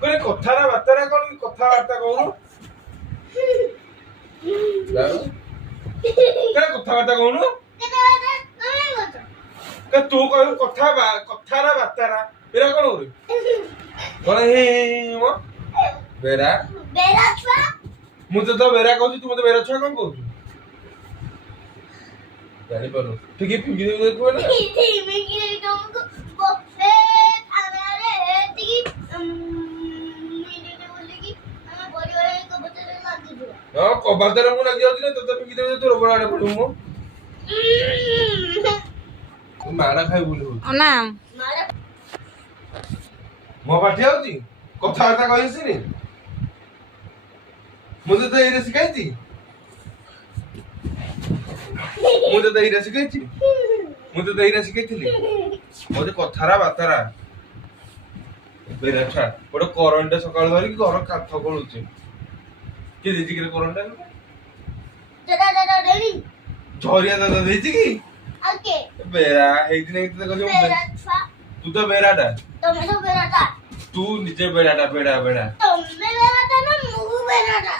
कोने कथारा बातारा कोन कथा वार्ता कहू के कथा वार्ता कहू के तू कहू कथारा बातारा बेरा कोन रे कोन हे मो बेरा छुआ मु तो बेरा कहू तू मते बेरा छुआ कोन कहू जानी पारो ठीक है फिंगी दे को ना फिंगी दे तुमको बफे हमारे टिकी मीडिया बोलेगी हम बड़ी बड़ी को बच्चे लाग दियो हां को बादर मु लग जाउती ना तो फिंगी दे तो रोबड़ा आड़े पड़ू मु मारा खाइ बोली हो ना मारा मो पाठी आउती कथा वार्ता कहिसी नी मुझे तो एरे सिखाइती मुझे तो एरे सिखाइती मुझे तो एरे सिखाइथिली मुझे कथारा बातारा बेरा छा बड़ करंट सकाळ धरि घर काथ गळुचे के देजी के करंट दादा दादा रेडी झरिया दादा देजी की ओके बेरा हेती नहीं तो कहू बेरा छुआ तू तो बेराडा तुम तो बेराटा तू निजे बेराडा बेड़ा बेड़ा तुम बेराटा ना मुगु बेराटा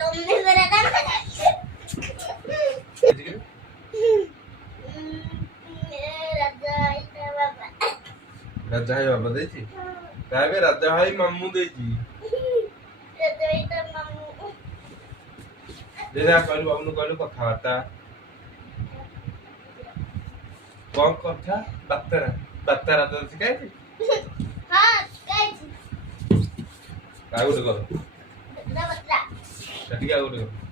तुम बेराटा ना राजा है बाबा देची ताबे राजा भाई मामू देची देदा कहलु बाबू कहलु कथा वार्ता कौन कथा बातरा बातरा तो सिखाई हां गाइस आगुड करो बतरा ठीक है आगुड करो